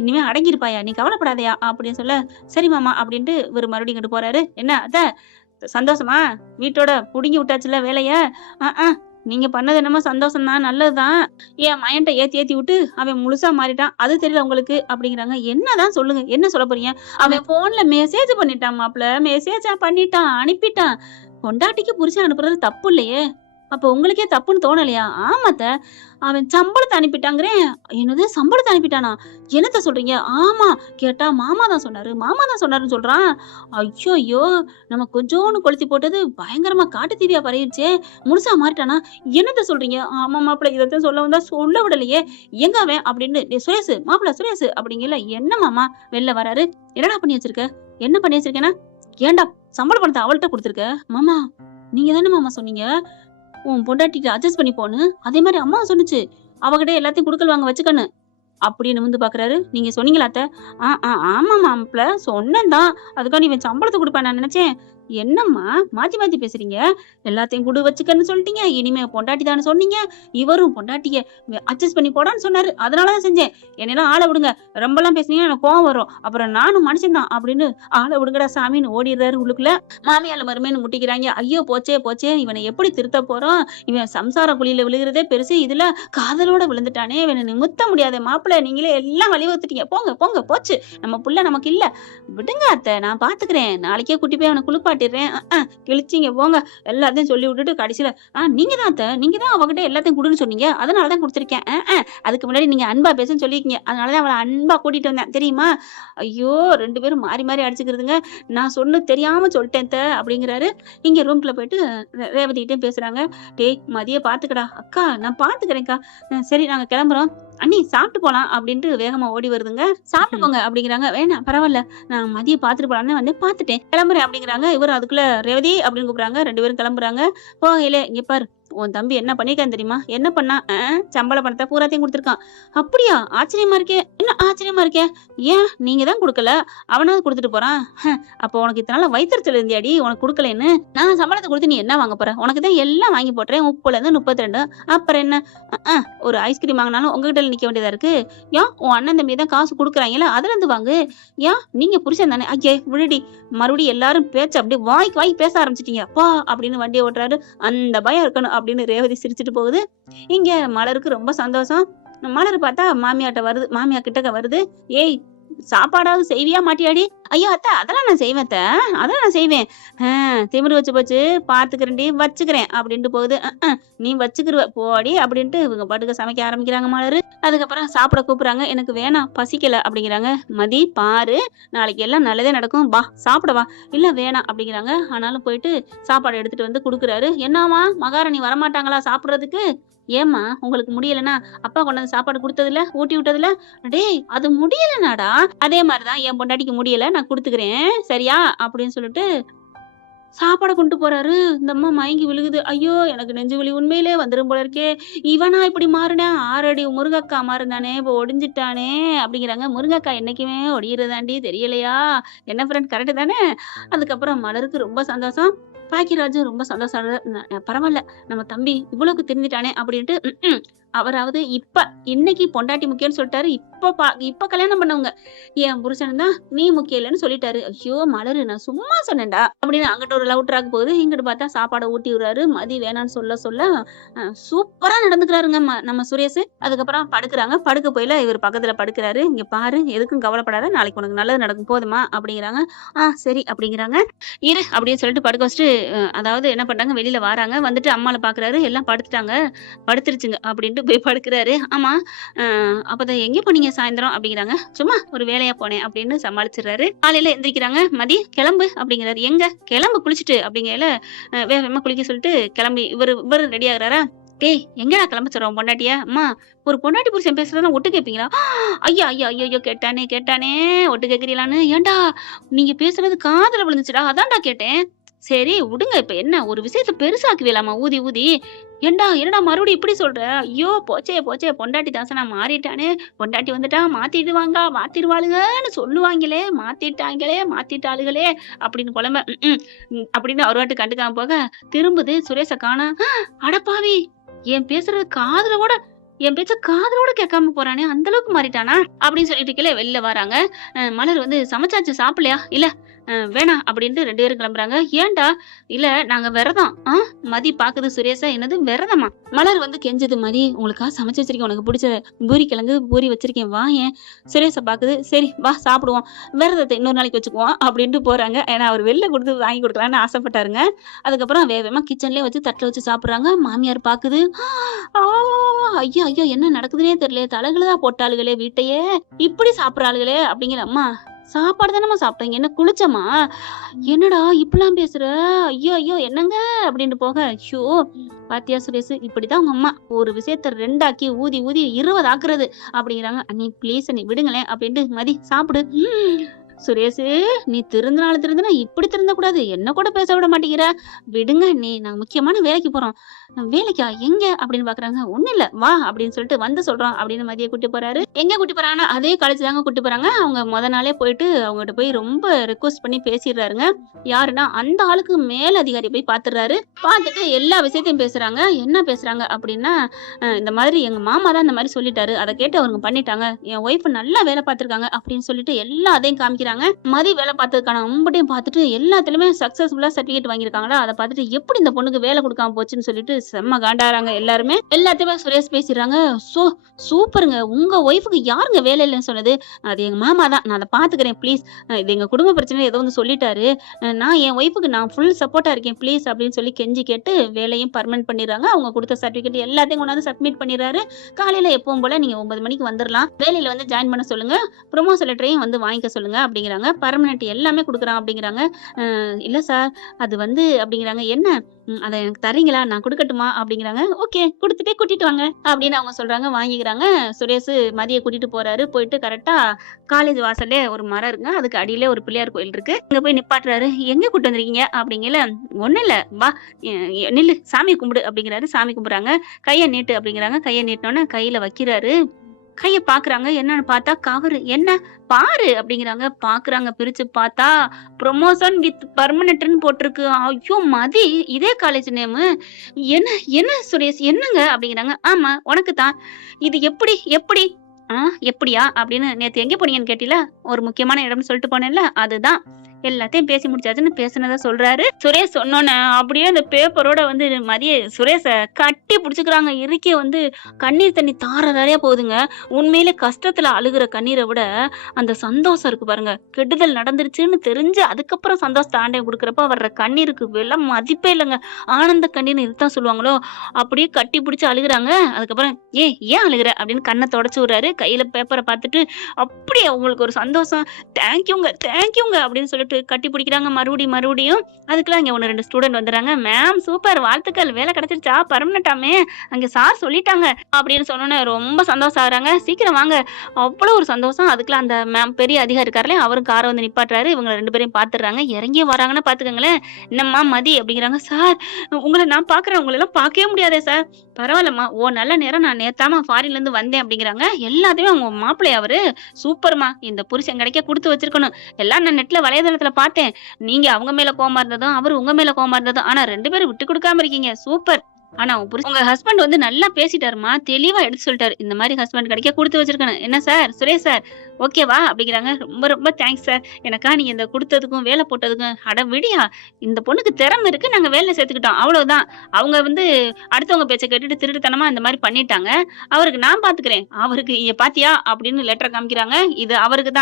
இனிமே அடங்கிருப்பாயா, நீ கவலைப்படாதயா அப்படின்னு சொல்ல. சரி மாமா அப்படின்ட்டு இவர் மறுபடியும் இங்கிட்டு போறாரு. என்ன அத சந்தோஷமா? வீட்டோட புடுங்கி விட்டாச்சுல வேலைய? நீங்க பண்ணது என்னமோ சந்தோஷம் தான், நல்லதுதான். என் மயன்ட்ட ஏத்தி விட்டு அவன் முழுசா மாறிட்டான், அது தெரியல உங்களுக்கு அப்படிங்கிறாங்க. என்னதான் சொல்லுங்க, என்ன சொல்ல போறீங்க? அவன் போன்ல மெசேஜ் பண்ணிட்டான் மாப்பிள்ள, மெசேஜா பண்ணிட்டான், அனுப்பிட்டான். பொண்டாட்டிக்கு புருஷன் அனுப்புறது தப்பு இல்லையே, அப்ப உங்களுக்கே தப்புன்னு தோணலையா? ஆமாத்த, அவன் சம்பளத்தை அனுப்பிட்டாங்கிறேன். என்னது சம்பளத்தை அனுப்பிட்டானா? என்னத்த சொல்றீங்க? ஆமா கேட்டா மாமா தான் சொன்னாருன்னு சொல்றான். ஐயோ நம்ம கொஞ்சோன்னு கொளுத்தி போட்டது பயங்கரமா காட்டு தீவியா பரவிடுச்சே, முழுசா மாறிட்டானா? என்னத்த சொல்றீங்க? ஆமா மாப்பிள்ள இதைத்தான் சொல்ல வந்தா சொல்ல விடலையே, எங்க அவன் அப்படின்னு. சுரேஷ் மாப்பிள்ள சுரேஷ் அப்படிங்கல. என்ன மாமா வெளில வராரு. என்னடா பண்ணி வச்சிருக்க? என்ன பண்ணி வச்சிருக்கேன்னா? ஏன்டா சம்பள பணத்தை அவள்கிட்ட கொடுத்துருக்க? மாமா நீங்க தானே மாமா சொன்னீங்க உன் பொண்டாட்டிக்கு அட்ஜஸ்ட் பண்ணி போன்னு, அதே மாதிரி அம்மா சொன்னுச்சு, அவகிட்ட எல்லாத்தையும் குடுக்கல் வாங்க வச்சுக்கன்னு. அப்படின்னு வந்து பாக்குறாரு. நீங்க சொன்னீங்களா அத்தை? ஆமா மாப்பிள, சொன்னேன் தான். அதுக்காண்டி இவன் சம்பளத்தை கொடுப்பேன் நான் நினைச்சேன். என்னம்மா மாத்தி மாத்தி பேசுறீங்க? எல்லாத்தையும் குடு வச்சுக்கன்னு சொல்லிட்டீங்க. இனிமே பொண்டாட்டி தானே சொன்னீங்க. இவரும் பொண்டாட்டிய அட்ஜஸ்ட் பண்ணி போடான்னு சொன்னாரு. அதனாலதான் செஞ்சேன். என்னெல்லாம் ஆளை விடுங்க. ரொம்பலாம் பேசுனீங்கன்னா எனக்கு கோவம் வரும். அப்புறம் நானும் மனுஷன் தான் அப்படின்னு ஆளை விடுங்கடா சாமின்னு ஓடிடுறாரு உள்ளுக்குள்ள. மாமியால மருமேன்னு முட்டிக்கிறாங்க. ஐயோ போச்சே போச்சே, இவனை எப்படி திருத்த போறோம்? இவன் சம்சார குழியில விழுகிறதே பெருசு, இதுல காதலோட விழுந்துட்டானே, இவனை நிமித்த முடியாத மாப்பிள்ளை, நீங்களே எல்லாம் வழிவகுத்துட்டீங்க. போங்க போங்க, போச்சு நம்ம புள்ள நமக்கு இல்ல. விடுங்க அத்தை, நான் பாத்துக்கிறேன். நாளைக்கே கூட்டி போய் அவனை குளிப்பாட்டிடுறேன். கிழிச்சிங்க போங்க. எல்லாத்தையும் சொல்லி விட்டுட்டு கடைசியில நீங்க தான் அத்தை, நீங்க தான் அவகிட்ட எல்லாத்தையும் கொடுன்னு சொன்னீங்க, அதனாலதான் கொடுத்துருக்கேன். அதுக்கு முன்னாடி நீங்க அன்பா பேசுன்னு சொல்லிருக்கீங்க, அதனாலதான் அவளை அன்பா கூட்டிட்டு வந்தேன் தெரியுமா? ஐயோ, 2 பேரும் மாறி மாறி அடிச்சுக்கிறதுங்க. நான் சொன்னு தெரியாம சொல்லிட்டேன் அப்படிங்கிறாரு. இங்க ரூம்குள்ள போயிட்டு ரேவதி கிட்டே பேசுறாங்க. டேய் மதிய பாத்துக்கடா. அக்கா நான் பாத்துக்கிறேன்க்கா. சரி நாங்க கிளம்புறோம். அண்ணி சாப்பிட்டு போலாம் அப்படின்ட்டு வேகமா ஓடி வருதுங்க. சாப்பிட்டு போங்க அப்படிங்கிறாங்க. வேணாம் பரவாயில்ல, நான் மதியம் பாத்துட்டு போலான்னு வந்து பாத்துட்டேன், கிளம்புறேன் அப்படிங்கிறாங்க. இவர் அதுக்குள்ள ரேவதி அப்படின்னு கூப்பிடுறாங்க. 2 பேரும் கிளம்புறாங்க. போகையில இங்க பாரு, உன் தம்பி என்ன பண்ணிருக்கான்னு தெரியுமா? என்ன பண்ணா? சம்பள பணத்தை பூராத்தையும் கொடுத்துருக்கான். அப்படியா? ஆச்சரியமா இருக்கே. என்ன ஆச்சரியமா இருக்கே? ஏன் நீங்க தான் கொடுக்கல, அவனாவது கொடுத்துட்டு போறான். அப்போ உனக்கு இத்தனால வயிற்றுச்சல் இருந்தியாடி, உனக்கு கொடுக்கலன்னு? நான் சம்பளத்தை கொடுத்து நீ என்ன வாங்க போற? உனக்கு தான் எல்லாம் வாங்கி போட்டுறேன், 30ல இருந்து 32. அப்புறம் என்ன? ஒரு ஐஸ்கிரீம் வாங்கினாலும் உங்ககிட்ட நிக்க வேண்டியதா இருக்கு. ஏன் உன் அண்ணன் தம்பி தான் காசு கொடுக்குறாங்கல்ல, அதுல இருந்து வாங்கு. ஏன் நீங்க புருஷன் தானே? ஐயே விழுடி, மறுபடியும் எல்லாரும் பேச்சு அப்படியே வாய்க்கு வாய்க்கு பேச ஆரம்பிச்சிட்டீங்க அப்பா அப்படின்னு வண்டியை ஓட்டுறாரு. அந்த பயம் இருக்கணும் அப்படின்னு ரேவதி சிரிச்சுட்டு போகுது. இங்க மலருக்கு ரொம்ப சந்தோஷம். மலர் பார்த்தா மாமியாட்ட வருது, மாமியா கிட்டக்க வருது. ஏய் சாப்பாடாவது செய்வியா மாட்டியாடி? ஐயோ அத்தை, அதெல்லாம் நான் செய்வேன் அத்தை, அதெல்லாம் நான் செய்வேன். திமிரு வச்சு போச்சு, பாத்துக்கிறேன்டி, வச்சுக்கிறேன் அப்படின்ட்டு போகுது. நீ வச்சுக்கிருவ போடி அப்படின்ட்டு இவங்க பாட்டுக்கு சமைக்க ஆரம்பிக்கிறாங்க மலரு. அதுக்கப்புறம் சாப்பிட கூப்பிடுறாங்க. எனக்கு வேணாம் பசிக்கல அப்படிங்கிறாங்க. மதி பாரு, நாளைக்கு எல்லாம் நல்லதே நடக்கும், வா சாப்பிடவா. இல்ல வேணாம் அப்படிங்கிறாங்க. ஆனாலும் போயிட்டு சாப்பாடு எடுத்துட்டு வந்து குடுக்குறாரு. என்னமா மகாராணி வரமாட்டாங்களா சாப்பிடுறதுக்கு? ஏம்மா உங்களுக்கு முடியலன்னா அப்பா கொண்டாந்து சாப்பாடு கொடுத்ததுல ஊட்டி விட்டதுல? டேய் அது முடியலனாடா. அதே மாதிரிதான் என் பொண்டாட்டிக்கு முடியல, நான் கொடுத்துக்கிறேன் சரியா அப்படின்னு சொல்லிட்டு சாப்பாடை கொண்டு போறாரு. இந்த அம்மா மயங்கி விழுகுது. ஐயோ எனக்கு நெஞ்சு வலி உண்மையிலே வந்துரும் போல இருக்கே. இவனா இப்படி மாறினேன், 6 அடி முருங்கக்கா மாறினானே, இப்போ ஒடிஞ்சிட்டானே அப்படிங்கிறாங்க. முருங்கக்கா என்னைக்குமே ஒடிகிறதாண்டி, தெரியலையா? என்ன ஃப்ரெண்ட், கரெக்டு தானே? அதுக்கப்புறம் மலருக்கு ரொம்ப சந்தோஷம். பாக்கியராஜு ரொம்ப சந்தோஷம். பரவாயில்ல, நம்ம தம்பி இவ்வளவுக்கு தெரிஞ்சிட்டானே அப்படின்ட்டு அவராவது இப்ப இன்னைக்கு பொண்டாட்டி முக்கியம்னு சொல்லிட்டாரு. இப்ப கல்யாணம் பண்ணவங்க என் புருஷன் தான் நீ முக்கியம் இல்லைன்னு சொல்லிட்டாரு. ஐயோ மலரு, நான் சும்மா சொன்னேன்டா அப்படின்னு அங்கிட்ட ஒரு லவ் ட்ராக் போகுது. இங்கிட்டு பார்த்தா சாப்பாடை ஊட்டி விடுறாரு. மதி வேணான்னு சொல்ல சூப்பரா நடந்துக்கிறாருங்க நம்ம சுரேஷ். அதுக்கப்புறம் படுக்கிறாங்க. படுக்க போயில இவர் பக்கத்துல படுக்கிறாரு. இங்க பாரு, எதுக்கும் கவலைப்படாத, நாளைக்கு உனக்கு நல்லது நடக்கும் போதுமா அப்படிங்கிறாங்க. சரி அப்படிங்கிறாங்க. இரு அப்படின்னு சொல்லிட்டு படுக்க வச்சுட்டு அதாவது என்ன பண்றாங்க, வெளியில வராங்க. வந்துட்டு அம்மாவை பாக்குறாரு. எல்லாம் படுத்துட்டாங்க, படுத்துருச்சுங்க அப்படின்ட்டு போய் படுக்கிறாரு. ஆமா அப்பதான் எங்க போனீங்க சாயந்தரம் அப்படிங்கிறாங்க. சும்மா ஒரு வேலையா போனேன் அப்படின்னு சமாளிச்சிடுறாரு. காலையில எந்திரிக்கிறாங்க. மதி கிளம்பு அப்படிங்கிறாரு. எங்க கிளம்பு குளிச்சுட்டு அப்படிங்கல வேகமா குளிக்க சொல்லிட்டு கிளம்பி இவரு ரெடி ஆகுறாரா. டேய் எங்கடா கிளம்ப சொல்றோம் பொண்டாட்டியா? அம்மா ஒரு பொண்டாட்டி புருஷன் பேசுறதெல்லாம் ஒட்டு கேட்பீங்களா? ஐயா ஐயா ஐயோ கேட்டானே ஒட்டு கேட்கறீங்களான்னு. ஏன்டா நீங்க பேசுறது காதுல விழுந்துச்சுடா, அதான்டா கேட்டேன். சரி விடுங்க, இப்ப என்ன ஒரு விஷயத்த பெருசாக்குவீலாமா ஊதி ஊதி? என்னடா மறுபடியும் இப்படி சொல்ற? ஐயோ போச்சே, பொண்டாட்டி தாசனா மாறிட்டானே, பொண்டாட்டி வந்துட்டா மாத்திடுவாளுகன்னு சொல்லுவாங்களே, மாத்திட்டாளுகளே அப்படின்னு புலம்ப அப்படின்னு ஒரு வாட்டு கண்டுக்காம போக திரும்புது. சுரேஷ காணா. அடப்பாவி, என் பேச்ச காதலோட கேட்காம போறானே, அந்த அளவுக்கு மாறிட்டானா அப்படின்னு சொல்லிட்டு வெளில வராங்க. மலர் வந்து சமைச்சாச்சு சாப்பிடலையா? இல்ல வேணாம் அப்படின்ட்டு 2 பேரும் கிளம்புறாங்க. ஏன்டா? இல்ல நாங்க விரதம். மதி பாக்குது சுரேஷா. என்னது விரதமா? மலர் வந்து கெஞ்சது. மதி உங்களுக்காக சமைச்சு வச்சிருக்கேன், உனக்கு பிடிச்ச பூரி வச்சிருக்கேன் வா. ஏன் சுரேஷ பாக்குது. சரி வா சாப்பிடுவோம், விரதத்தை இன்னொரு நாளைக்கு வச்சுக்குவோம் அப்படின்ட்டு போறாங்க. ஏன்னா அவர் வெளில கொடுத்து வாங்கி கொடுக்கலான்னு ஆசைப்பட்டாருங்க. அதுக்கப்புறம் வேகமா கிச்சன்லயே வச்சு தட்டுல வச்சு சாப்பிடுறாங்க. மாமியார் பாக்குது. ஐயோ என்ன நடக்குதுன்னே தெரியல, தலைகளதான் போட்டாளுகளே, வீட்டையே இப்படி சாப்பிடறாளுகளே அப்படிங்கிற. அம்மா சாப்பாடு தானம்மா சாப்பிட்டீங்க, என்ன குளிச்சமா? என்னடா இப்பெல்லாம் பேசுற? ஐயோ என்னங்க அப்படின்னு போக. ஐயோ பாத்தியா சுரேஷ், இப்படிதான் உங்க அம்மா ஒரு விஷயத்த 2 ஆக்கி ஊதி 20 ஆக்குறது அப்படிங்கிறாங்க. அண்ணி பிளீஸ் அண்ணி விடுங்களேன் அப்படின்ட்டு. மதி சாப்பிடு. சுரேஷு, நீ திருந்தினா இப்படி திருந்தக்கூடாது. என்ன கூட பேச விட மாட்டேங்கிற. விடுங்க அண்ணி. நாங்க முக்கியமான வேலைக்கு போறோம். வேலைக்கா? எங்க? அப்படின்னு பாக்குறாங்க. ஒண்ணும் இல்ல. வா அப்படின்னு சொல்லிட்டு வந்து சொல்றோம் அப்படின்னு மதிய கூட்டி போறாரு. எங்க கூட்டி போறாங்கன்னா, அதே காலேஜ் தாங்க கூட்டி போறாங்க. அவங்க மொத நாளே போயிட்டு அவங்ககிட்ட போய் ரொம்ப ரிக்வெஸ்ட் பண்ணி பேசிடுறாருங்க. யாருன்னா, அந்த ஆளுக்கு மேல் அதிகாரி போய் பாத்துடுறாரு. பாத்துட்டு எல்லா விஷயத்தையும் பேசுறாங்க. என்ன பேசுறாங்க அப்படின்னா, இந்த மாதிரி எங்க மாமா தான் இந்த மாதிரி சொல்லிட்டாரு. அதை கேட்டு அவங்க பண்ணிட்டாங்க. என் ஒய்ஃப் நல்லா வேலை பார்த்திருக்காங்க அப்படின்னு சொல்லிட்டு எல்லாத்தையும் காமிக்கிறாங்க. மதி வேலை பார்த்ததுக்கான அம்புட்டையும் பார்த்துட்டு எல்லாத்துலயுமே சக்சஸ்ஃபுல்லா சர்டிஃபிகேட் வாங்கியிருக்காங்களா, அதை பார்த்துட்டு எப்படி இந்த பொண்ணுக்கு வேலை கொடுக்காம போச்சுன்னு சொல்லிட்டு செம்ம காண்டாறாங்க எல்லாருமே. எல்லாத்தையுமே சுரேஷ் பேசிடுறாங்க. சூப்பருங்க. உங்க ஒய்ஃபுக்கு யாருங்க வேலை இல்லைன்னு சொன்னது? அது எங்க மாமா தான். நான் அதை பாத்துக்கிறேன் ப்ளீஸ். இது எங்க குடும்ப பிரச்சனை ஏதோ வந்து சொல்லிட்டாரு. நான் என் ஒய்ஃபுக்கு நான் ஃபுல் சப்போர்ட்டா இருக்கேன் ப்ளீஸ் அப்படின்னு சொல்லி கெஞ்சி கேட்டு வேலையும் பர்மனன்ட் பண்ணிடுறாங்க. அவங்க கொடுத்த சர்டிஃபிகேட் எல்லாத்தையும் கொண்டாந்து சப்மிட் பண்ணிடுறாரு. காலையில எப்பவும் போல நீங்க 9 மணிக்கு வந்துடலாம். வேலையில வந்து ஜாயின் பண்ண சொல்லுங்க. ப்ரொமோஷன் லெட்டரையும் வந்து வாங்கிக்க சொல்லுங்க அப்படிங்கிறாங்க. பர்மனன்ட் எல்லாமே கொடுக்குறான் அப்படிங்கிறாங்க. இல்ல சார் அது வந்து அப்படிங்கிறாங்க. என்ன? அதை எனக்கு தரீங்களா? நான் கொடுக்கட்டுமா அப்படிங்கிறாங்க. ஓகே கொடுத்துட்டே கூட்டிட்டு வாங்க அப்படின்னு அவங்க சொல்றாங்க. வாங்கிக்கிறாங்க. சுரேஷ் மதியை கூட்டிட்டு போறாரு. போயிட்டு கரெக்டா காலேஜ் வாசல்லே ஒரு மரம் இருக்குங்க. அதுக்கு அடியிலே ஒரு பிள்ளையார் கோயில் இருக்கு. இங்க போய் நிப்பாட்டுறாரு. எங்க கூட்டு வந்திருக்கீங்க அப்படிங்கல. ஒண்ணு இல்ல வா நில்லு சாமி கும்பிடு அப்படிங்கிறாரு. சாமி கும்பிடுறாங்க. கையை நீட்டு அப்படிங்கிறாங்க. கையை நீட்டினோன்னு கையில வைக்கிறாரு. கைய பாக்குறாங்க. என்னன்னு பார்த்தா கவரு. என்ன? பாரு அப்படிங்கிறாங்க. பாக்குறாங்க. பிரிச்சு பார்த்தா ப்ரொமோஷன் வித் பர்மனன்ட்னு போட்டிருக்கு. ஐயோ மதி, இதே காலேஜ் நேமு. என்ன என்ன சுரேஷ் என்னங்க அப்படிங்கிறாங்க. ஆமா உனக்கு தான். இது எப்படி எப்படி? எப்படியா அப்படின்னு நேத்து எங்க போனீங்கன்னு கேட்டீல, ஒரு முக்கியமான இடம்னு சொல்லிட்டு போனேன்ல, அதுதான். எல்லாத்தையும் பேசி முடிச்சாச்சுன்னு பேசுனதா சொல்றாரு. சுரேஷ் சொன்னோன்னே அப்படியே அந்த பேப்பரோட வந்து மதிய சுரேஷ கட்டி பிடிச்சுக்கிறாங்க. இறுக்கி வந்து கண்ணீர் தண்ணி தார தாரையா போகுதுங்க. உண்மையிலே கஷ்டத்துல அழுகிற கண்ணீரை விட அந்த சந்தோஷம் இருக்கு பாருங்க. கெடுதல் நடந்துருச்சுன்னு தெரிஞ்சு அதுக்கப்புறம் சந்தோஷத்தை ஆண்டவன் கொடுக்குறப்ப வர்ற கண்ணீருக்கு விலை மதிப்பே இல்லைங்க. ஆனந்த கண்ணீர்னு இதுதான் சொல்லுவாங்களோ, அப்படியே கட்டி பிடிச்சு அழுகுறாங்க. அதுக்கப்புறம் ஏன் அழுகுற அப்படின்னு கண்ணை தொடச்சு விடுறாரு. கையில பேப்பரை பார்த்துட்டு அப்படியே அவங்களுக்கு ஒரு சந்தோஷம். தேங்க்யூங்க அப்படின்னு சொல்லிட்டு கட்டி பிடிக்கிறாங்க மறுபடியும். அதுக்குள்ள அங்க 1-2 ஸ்டூடெண்ட் வந்துறாங்க. மேம் சூப்பர் வாழ்த்துக்கள், வேலை கிடைச்சிருச்சா? பர்மனன்ட்டாமே அங்க சார் சொல்லிட்டாங்க அப்படின்னு சொன்னோன்னே ரொம்ப சந்தோஷம் ஆகுறாங்க. சீக்கிரம் வாங்க. அவ்வளவு ஒரு சந்தோஷம். அதுக்குள்ள அந்த மேம் பெரிய அதிகாரி இருக்காருல, அவரும் காரை வந்து நிப்பாட்டுறாரு. இவங்க 2 பேரையும் பாத்துறாங்க. இறங்கியே வராங்கன்னு பாத்துக்கங்களேன். என்னம்மா மதி அப்படிங்கிறாங்க. சார் உங்களை நான் பாக்குறேன், உங்களை எல்லாம் பார்க்கவே முடியாதே சார். பரவாயில்லம்மா, நல்ல நேரம், நான் நேத்தாமா ஃபாரின்ல இருந்து வந்தேன் அப்படிங்கிறாங்க. எல்லாத்தையுமே அவங்க மாப்பிள்ளை அவரு. சூப்பர்மா, இந்த புருஷன் கிடைக்க கொடுத்து வச்சிருக்கணும். எல்லாம் நான் நெட்ல வலைதளத்துல பார்த்தேன். நீங்க அவங்க மேல கோவமா இருந்ததும் அவரு உங்க மேல கோவமா இருந்ததும், ஆனா 2 பேரும் விட்டு கொடுக்காம இருக்கீங்க. சூப்பர். ஆனா உங்க ஹஸ்பண்ட் வந்து நல்லா பேசிட்டாருமா, தெளிவா எடுத்து சொல்லிட்டாரு. இந்த மாதிரி ஹஸ்பண்ட் கிடைக்க கொடுத்து வச்சிருக்கணும். என்ன சார் சுரேஷ் சார் ஓகேவா அப்படிங்கிறாங்க. ரொம்ப தேங்க்ஸ் சார். எனக்கா நீங்க இந்த கொடுத்ததுக்கும் வேலை போட்டதுக்கும். அட விடியா, இந்த பொண்ணுக்கு திறமை இருக்கு, நாங்க வேலை சேர்த்துக்கிட்டோம் அவ்வளவுதான். அவங்க வந்து அடுத்தவங்க பேச்சை கேட்டுட்டு திருட்டுத்தனமா இந்த மாதிரி பண்ணிட்டாங்க. அவருக்கு நான் பாத்துக்கிறேன். அவருக்கு பாத்தியா அப்படின்னு லெட்டர் காமிக்கிறாங்க. இது அவருக்கு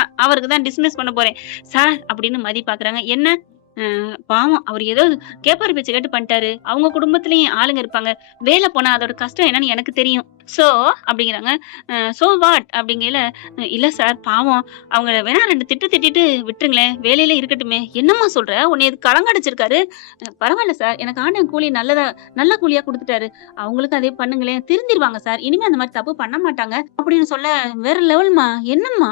தான் டிஸ்மிஸ் பண்ண போறேன் சார் அப்படின்னு மதி பாக்குறாங்க. என்ன? பாவம் அவர் ஏதோ கேப்பாரு பேச்சு கேட்டு பண்ணிட்டாரு. அவங்க குடும்பத்திலயும் ஆளுங்க இருப்பாங்க. வேலை போனா அதோட கஷ்டம் என்னன்னு எனக்கு தெரியும். சோ அப்படிங்கிறாங்க. சோ வாட் அப்படிங்கல. இல்ல சார் பாவம், அவங்க வேணா 2 திட்டிட்டு விட்டுருங்களேன், வேலையில இருக்கட்டுமே. என்னம்மா சொல்ற? உன்னை இது கலங்கடிச்சிருக்காரு. பரவாயில்ல சார், எனக்கு ஆண்டவன் கூலி நல்ல கூலியா கொடுத்துட்டாரு. அவங்களுக்கு அதே பண்ணுங்களேன், திருந்திருவாங்க சார். இனிமே அந்த மாதிரி தப்பு பண்ண மாட்டாங்க அப்படின்னு சொல்ல, வேற லெவல்மா. என்னம்மா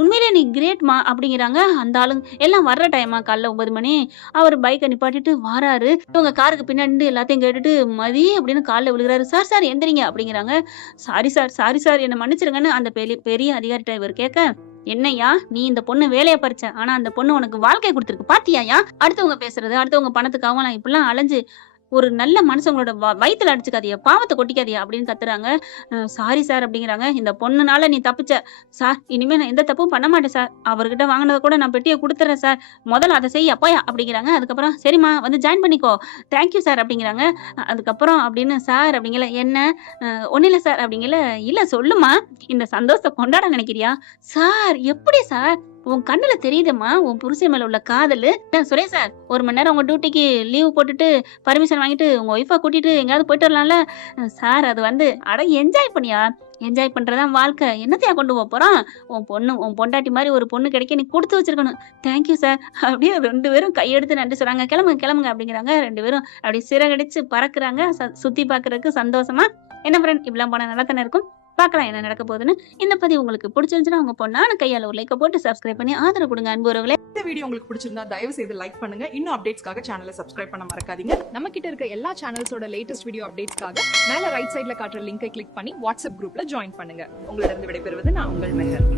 உண்மையிலே நீ கிரேட்மா அப்படிங்கிறாங்க. அந்த ஆளுங்க எல்லாம் வர்ற டைமா காலைல 9 மணி. அவர் பைக்கை நிப்பாட்டிட்டு வாராரு. இவங்க காருக்கு பின்னாடி எல்லாத்தையும் கேட்டுட்டு மதி அப்படின்னு காலில் விழுகிறாரு. சார் எந்திரிங்க அப்படிங்கிறாங்க. சாரி சார் என்ன மன்னிச்சிருங்கன்னு அந்த பெரிய அதிகாரிட்ட இவர் கேட்க, என்னையா நீ இந்த பொண்ணு வேலையை பறிச்ச, ஆனா அந்த பொண்ணு உனக்கு வாழ்க்கை கொடுத்துருக்கு பாத்தியாயா? அடுத்தவங்க பேசுறது, அடுத்தவங்க பணத்துக்காக நான் இப்படிலாம் அலைஞ்சு ஒரு நல்ல மனுஷங்களோட வயித்துல அடிச்சுக்காதியா, பாவத்தை கொட்டிக்காதியா அப்படின்னு கத்துறாங்க. சாரி சார் அப்படிங்கிறாங்க. இந்த பொண்ணுனால நீ தப்பிச்ச சார், இனிமே நான் எந்த தப்பும் பண்ண மாட்டேன் சார். அவர்கிட்ட வாங்கினதை கூட நான் பெட்டியை கொடுத்துறேன் சார். முதல்ல அதை செய்ய அப்போயா அப்படிங்கிறாங்க. அதுக்கப்புறம் சரிம்மா வந்து ஜாயின் பண்ணிக்கோ, தேங்க்யூ சார் அப்படிங்கிறாங்க. அதுக்கப்புறம் அப்படின்னு சார் அப்படிங்கல. என்ன? ஒன்னும் இல்லை சார் அப்படிங்கல. இல்ல சொல்லுமா, இந்த சந்தோஷத்தை கொண்டாட நினைக்கிறியா? சார் எப்படி சார்? உன் கண்ணுல தெரியுதுமா உன் புருஷன் மேல உள்ள காதலு. சுரேஷ் சார் 1 மணி நேரம் உங்க டியூட்டிக்கு லீவ் போட்டுட்டு பர்மிஷன் வாங்கிட்டு உங்க ஒய்ஃபா கூட்டிட்டு எங்கேயாவது போயிட்டு வரலாம்ல சார். அது வந்து என்ஜாய் பண்றதான் வாழ்க்கை. என்னத்தையா கொண்டு போறோம்? உன் பொண்டாட்டி மாதிரி ஒரு பொண்ணு கிடைக்க நீ கொடுத்து வச்சிருக்கணும். தேங்க்யூ சார் அப்படியே 2 பேரும் கையெடுத்து நன்றி சொல்றாங்க. கிளம்புங்க அப்படிங்கிறாங்க. 2 பேரும் அப்படி சிறகடிச்சு பறக்குறாங்க சுத்தி பாக்குறதுக்கு சந்தோஷமா. என்ன ஃப்ரெண்ட், இப்படிலாம் போனா நல்லா தானே இருக்கும். பார்க்கலாம் என்ன நடக்க போகுதுன்னு. இந்த பதிவு உங்களுக்கு பிடிச்சிருந்துச்சுன்னா உங்க பொண்ணான கையால ஒரு லைக்க போட்டு சப்ஸ்கிரைப் பண்ணி ஆதரவு கொடுங்க அன்பு உறவுகளே. இந்த வீடியோ உங்களுக்கு பிடிச்சிருந்தா தயவு செய்து லைக் பண்ணுங்க. இன்னும் அப்டேட்ஸ்க்காக சேனலை சப்ஸ்கிரைப் பண்ண மறக்காதீங்க. நம்ம கிட்ட இருக்க எல்லா சேனல்ஸோட லேட்டஸ்ட் வீடியோ அப்டேட்ஸ்க்காக மேல ரைட் சைடுல காட்டுற லிங்கை கிளிக் பண்ணி வாட்ஸ்அப் குரூப்ல ஜாயின் பண்ணுங்க. உங்களிடம் விடைபெறுவது நான் உங்கள் மெஹர்.